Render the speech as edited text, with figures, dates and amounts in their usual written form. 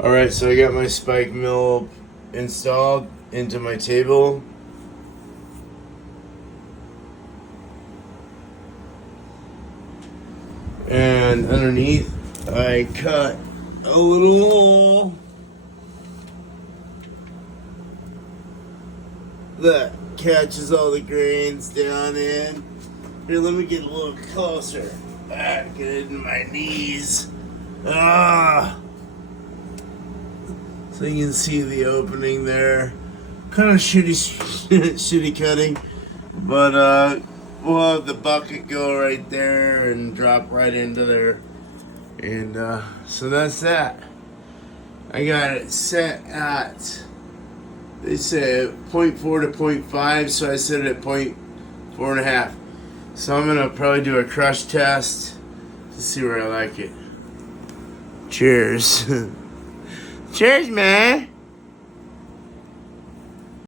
Alright, so I got my spike mill installed into my table. And underneath, I cut a little hole that catches all the grains down in. Here, let me get a little closer. Get it in my knees. So you can see the opening there. Kind of shitty cutting, but we'll have the bucket go right there and drop right into there. And so that's that. I got it set at, they say 0.4 to 0.5, so I set it at 0.4.5. So I'm gonna probably do a crush test to see where I like it. Cheers. Cheers, man.